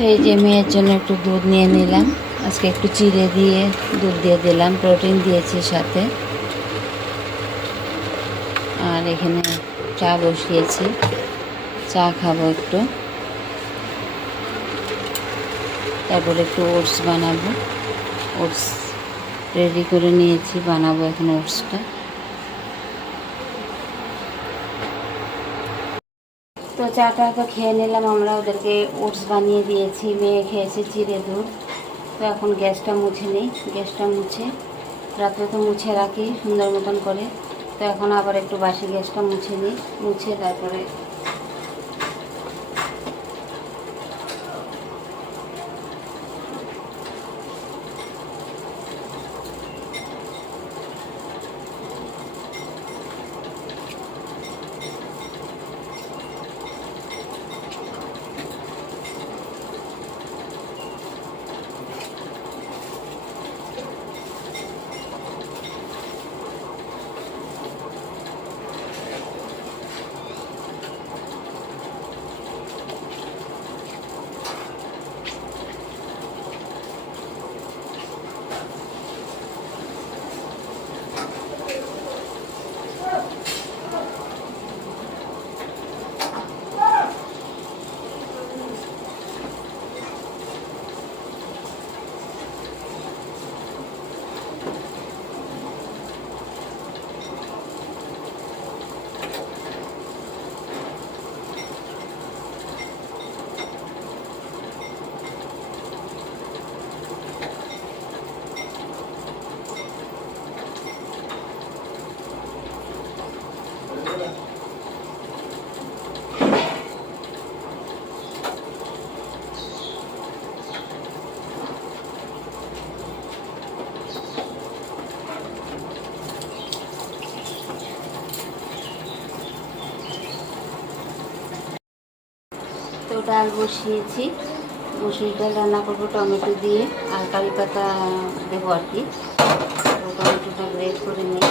এই যে মেয়ের জন্য একটু দুধ নিয়ে নিলাম, আজকে একটু চিড়ে দিয়ে দুধ দিয়ে দিলাম, প্রোটিন দিয়েছি সাথে। আর এখানে চা বসিয়েছি, চা খাবো একটু, তারপরে একটু ওটস বানাবো। ওটস রেডি করে নিয়েছি, বানাবো এখন ওটসটা। তো চাটা তো খেয়ে নিলাম আমরা, ওদেরকে ওটস বানিয়ে দিয়েছি, মেয়ে খেয়েছে চিড়ে দুধ। তো এখন গ্যাসটা মুছে নিই, গ্যাসটা মুছে, রাত্রে তো মুছে রাখি সুন্দর মতন করে। তো এখন আবার একটু বাসি গ্যাসটা মুছে নিই, মুছে তারপরে তো ডাল বসিয়েছি, মসুর ডাল রান্না করবো টমেটো দিয়ে, আর কারি পাতা দেবো আর কি। তো টমেটোটা গ্রেট করে নিই,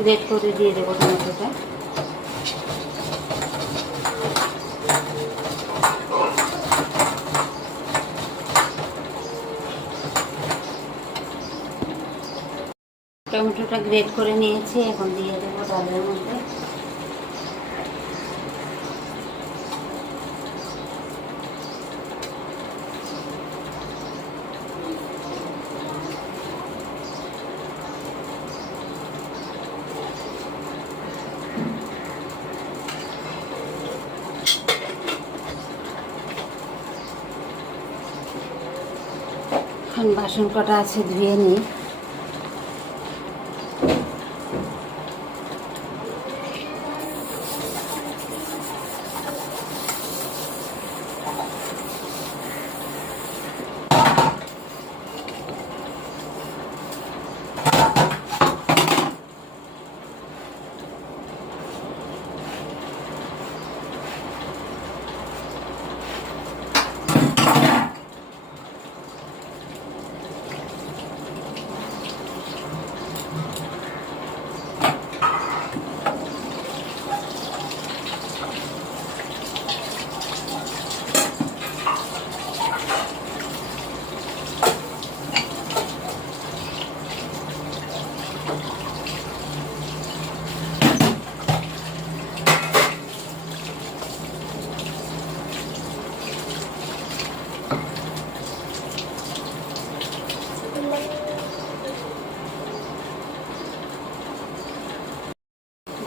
গ্রেট করে দিয়ে দেবো টমেটোটা। টমেটোটা গ্রেট করে নিয়েছি, এখন দিয়ে দেবো ডালের মধ্যে। এখন বাসন কটা আছে ধুয়ে নিই।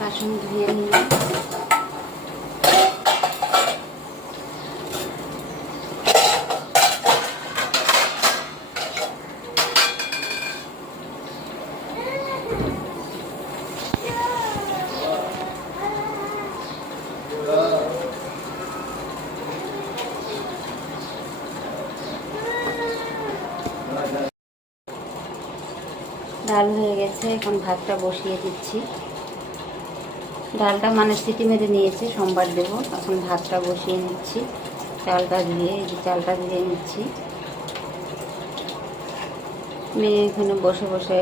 বাসন ধুয়ে নিলাম। ডাল হয়ে গেছে, এখন ভাতটা বসিয়ে দিচ্ছি। ডালটা মানে সিটি মেরে নিয়েছি, সোমবার দেবো। এখন ভাতটা বসিয়ে নিচ্ছি, চালটা ধুয়ে, এই যে চালটা ধুয়ে নিচ্ছি। মেয়ে এখানে বসে বসে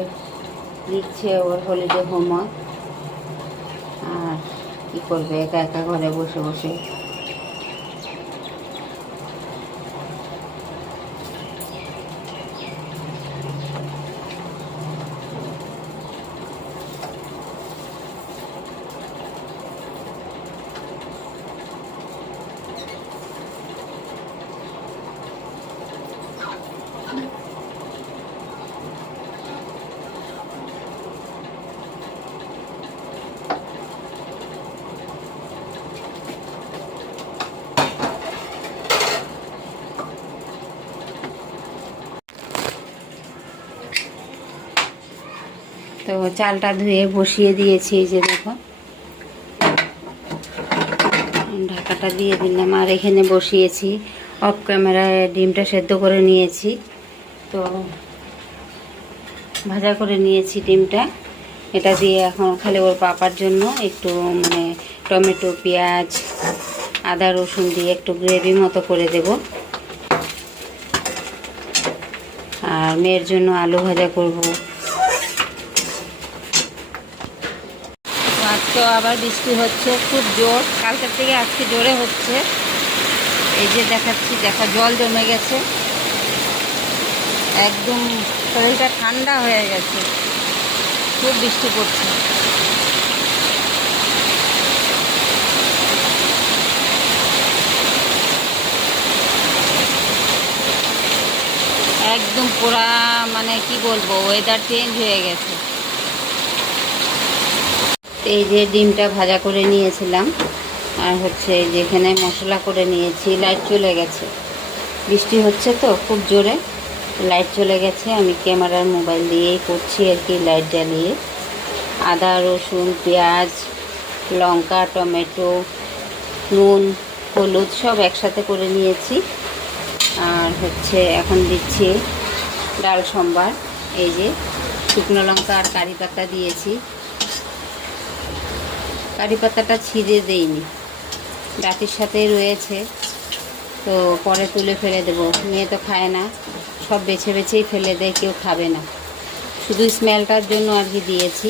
লিখছে ওর হলিডে হোমওয়ার্ক। আর কী করবে, একা একা ঘরে বসে বসে তো চালটা ধুয়ে বসিয়ে দিয়েছি, এই যে দেখো ঢাকাটা দিয়ে দিলাম। আর এখানে বসিয়েছি অফ ক্যামেরায় ডিমটা সেদ্ধ করে নিয়েছি, তো ভাজা করে নিয়েছি ডিমটা। এটা দিয়ে এখন খালি ওর পাপার জন্য একটু মানে টমেটো, পেঁয়াজ, আদা, রসুন দিয়ে একটু গ্রেভি মতো করে দেব। আর মেয়ের জন্য আলু ভাজা করব। আজকেও আবার বৃষ্টি হচ্ছে খুব জোর, কালকের থেকে আজকে জোরে হচ্ছে। এই যে দেখাচ্ছি, দেখা জল জমে গেছে, একদম শরীরটা ঠান্ডা হয়ে গেছে, খুব বৃষ্টি পড়ছে। একদম পুরা মানে কি বলবো, ওয়েদার চেঞ্জ হয়ে গেছে। এই যে ডিমটা ভাজা করে নিয়েছিলাম, আর হচ্ছে যেখানে মশলা করে নিয়েছি। লাইট চলে গেছে, বৃষ্টি হচ্ছে তো খুব জোরে, লাইট চলে গেছে। আমি ক্যামেরার মোবাইল দিয়েই করছি আর কি, লাইট জ্বালিয়ে। আদা, রসুন, পেঁয়াজ, লঙ্কা, টমেটো, নুন, হলুদ সব একসাথে করে নিয়েছি। আর হচ্ছে এখন দিচ্ছি ডাল সম্বার। এই যে শুকনো লঙ্কা আর কারি পাতা দিয়েছি। কারি পাতাটা ছিঁড়ে দেইনি, ডাটির সাথেই রয়েছে, তো পরে তুলে ফেলে দেবো। মেয়ে তো খায় না, সব বেছে বেছেই ফেলে দেয়, কেউ খাবে না, শুধু স্মেলটার জন্য আর কি দিয়েছি।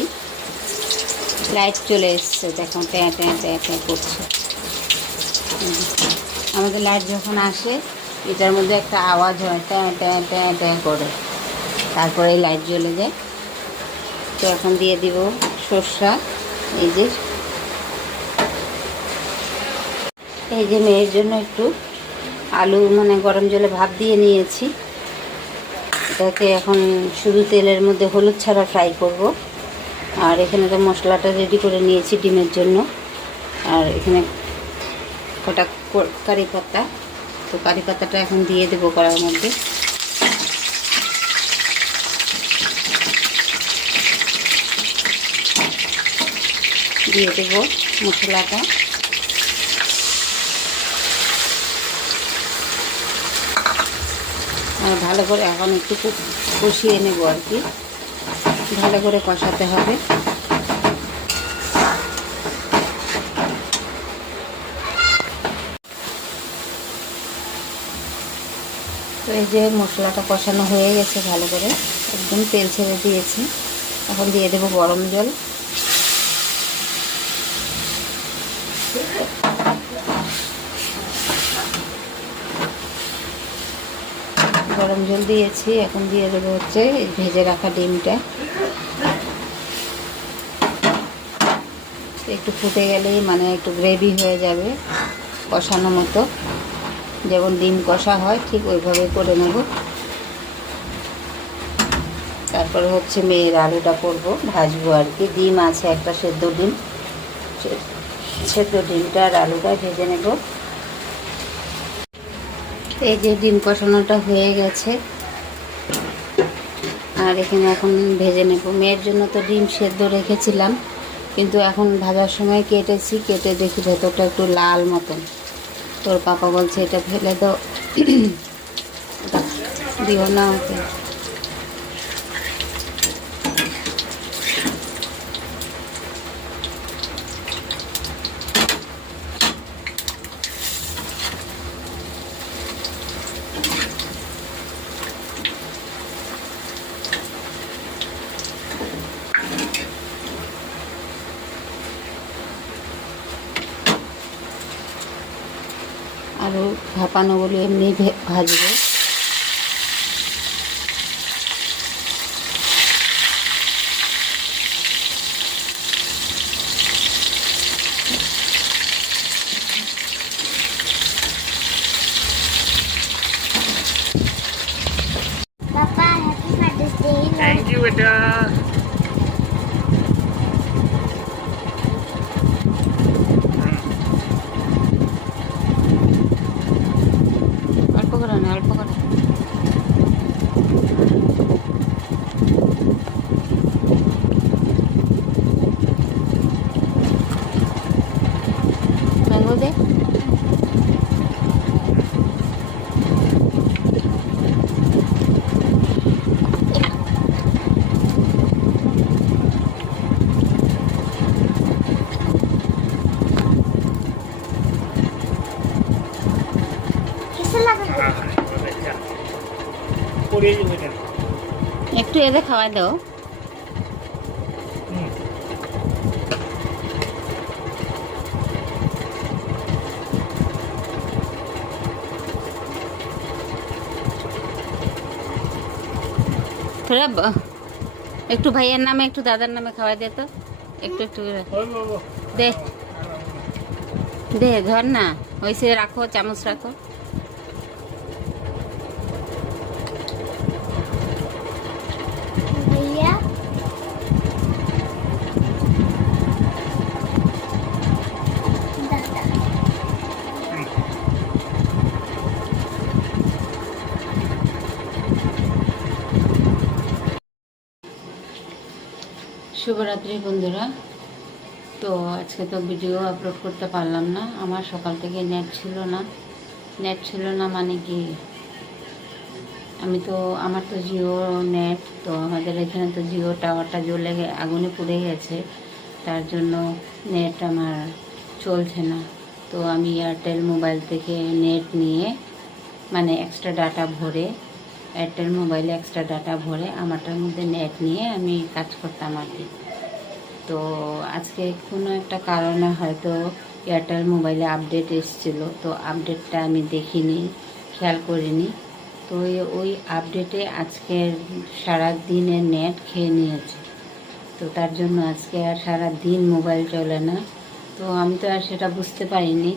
লাইট চলে এসছে, দেখো ট্যাঁ ট্যাঁ ট্যাঁ ট্যাঁ করছে। আমাদের লাইট যখন আসে এটার মধ্যে একটা আওয়াজ হয়, ট্যাঁ ট্যাঁ ট্যাঁ ট্যাঁ করে, তারপরে লাইট জ্বলে যায়। তো এখন দিয়ে দিব সর্ষা। এই যে মেয়ের জন্য একটু আলু মানে গরম জলে ভাপ দিয়ে নিয়েছি, এটাকে এখন শুধু তেলের মধ্যে হলুদ ছাড়া ফ্রাই করব। আর এখানে তো মশলাটা রেডি করে নিয়েছি ডিমের জন্য। আর এখানে কটা কারি পাতা, তো কারি পাতাটা এখন দিয়ে দেবো কড়াইয়ের মধ্যে। দিয়ে দেবো মশলাটা। আর ভালো করে এখন একটু কষিয়ে নেব আর কি, ভালো করে কষাতে হবে। তো এই যে মশলাটা কষানো হয়ে গেছে ভালো করে, একদম তেল ছেড়ে দিয়েছি। এখন দিয়ে দেবো গরম জল। গরম জল দিয়েছি, এখন দিয়ে দেবো হচ্ছে ভেজে রাখা ডিমটা। একটু ফুটে গেলেই মানে একটু গ্রেভি হয়ে যাবে, কষানো মতো, যেমন ডিম কষা হয় ঠিক ওইভাবে করে নেব। তারপরে হচ্ছে মেয়ের আলুটা করবো, ভাজবো আর কি। ডিম আছে একটা, সেদ্ধ ডিম, সেদ্ধ ডিমটা আর আলুটা ভেজে নেব। এই যে ডিম কষানোটা হয়ে গেছে, আর এখানে এখন ভেজে নেব। মেয়ের জন্য তো ডিম সেদ্ধ রেখেছিলাম, কিন্তু এখন ভাজার সময় কেটেছি, কেটে দেখি ভেতরটা একটু লাল মতন। তোর পাপা বলছে এটা ফেলে দাও, দিও না ওকে। আলু ভাপানোগুলো এমনি ভাজবো। Thank you, Eda. এদের খাওয়াই দাও। তোরা একটু ভাইয়ের নামে একটু দাদার নামে খাওয়াই দে তো, একটু একটু করে দে দে, ধর না, ওইসে রাখো, চামচ রাখো। শুভরাত্রি বন্ধুরা। তো আজকে তো ভিডিও আপলোড করতে পারলাম না, আমার সকাল থেকে নেট ছিল না মানে কি, আমার তো জিও নেট, তো আমাদের এখানে তো জিও টাওয়ারটা জ্বলে আগুনে পুড়ে গেছে, তার জন্য নেট আমার চলছে না। তো আমি এয়ারটেল মোবাইল থেকে নেট নিয়ে, মানে এক্সট্রা ডাটা ভরে, এয়ারটেল মোবাইলে এক্সট্রা ডাটা ভরে আমারটার মধ্যে নেট নিয়ে আমি কাজ করতাম আর কি। তো আজকে কোনো একটা কারণে হয়তো এয়ারটেল মোবাইলে আপডেট এসেছিলো, তো আপডেটটা আমি দেখিনি, খেয়াল করিনি। তো ওই আপডেটে আজকের সারা দিনের নেট খেয়ে নিয়েছে। তো তার জন্য আজকে আর সারা দিন মোবাইল চলে না। তো আমি তো আর সেটা বুঝতে পারিনি।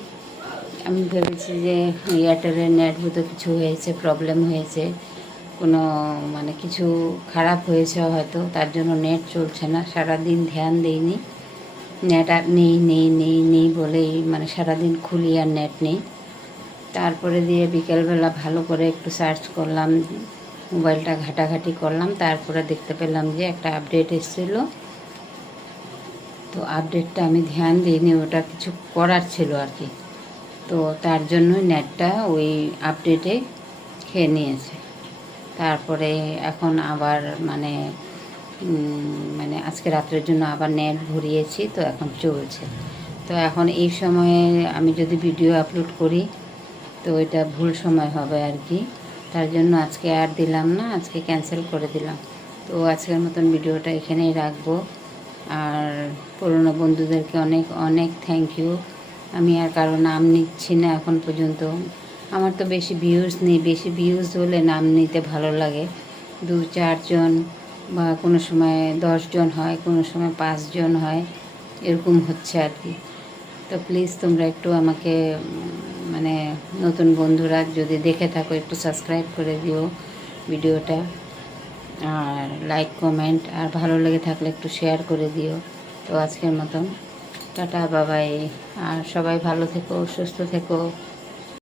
আমি ভেবেছি যে এয়ারটেলের নেট বোধ কিছু হয়েছে, প্রবলেম হয়েছে, কোনো মানে কিছু খারাপ হয়েছে হয়তো, তার জন্য নেট চলছে না। সারাদিন ধ্যান দিইনি, নেট আর নেই বলেই মানে সারাদিন খুলি আর নেট নেই। তারপরে দিয়ে বিকেলবেলা ভালো করে একটু সার্চ করলাম, মোবাইলটা ঘাটাঘাটি করলাম, তারপরে দেখতে পেলাম যে একটা আপডেট এসেছিলো। তো আপডেটটা আমি ধ্যান দিইনি, ওটা কিছু করার ছিল আর কি। তো তার জন্য নেটটা ওই আপডেটে খেয়ে নিয়েছে। তারপরে এখন আবার মানে আজকে রাত্রের জন্য আবার নেট ভরিয়েছি, তো এখন চলছে। তো এখন এই সময়ে আমি যদি ভিডিও আপলোড করি তো এটা ভুল সময় হবে আর কি, তার জন্য আজকে আর দিলাম না, আজকে ক্যান্সেল করে দিলাম। তো আজকের মতন ভিডিওটা এখানেই রাখবো। আর পুরনো বন্ধুদেরকে অনেক অনেক থ্যাংক ইউ। আমি আর কারো নাম নিচ্ছি না এখন পর্যন্ত, আমার তো বেশি ভিউজ নেই, বেশি ভিউজ হলে নাম নিতে ভালো লাগে। 2-4 জন বা কোনো সময় 10 জন হয়, কোনো সময় 5 জন হয়, এরকম হচ্ছে আর কি। তো প্লিজ তোমরা একটু আমাকে মানে নতুন বন্ধুরা যদি দেখে থাকো একটু সাবস্ক্রাইব করে দিও ভিডিওটা, আর লাইক কমেন্ট, আর ভালো লেগে থাকলে একটু শেয়ার করে দিও। তো আজকের মতন টাটা, বাবাই, আর সবাই ভালো থেকো, সুস্থ থেকো।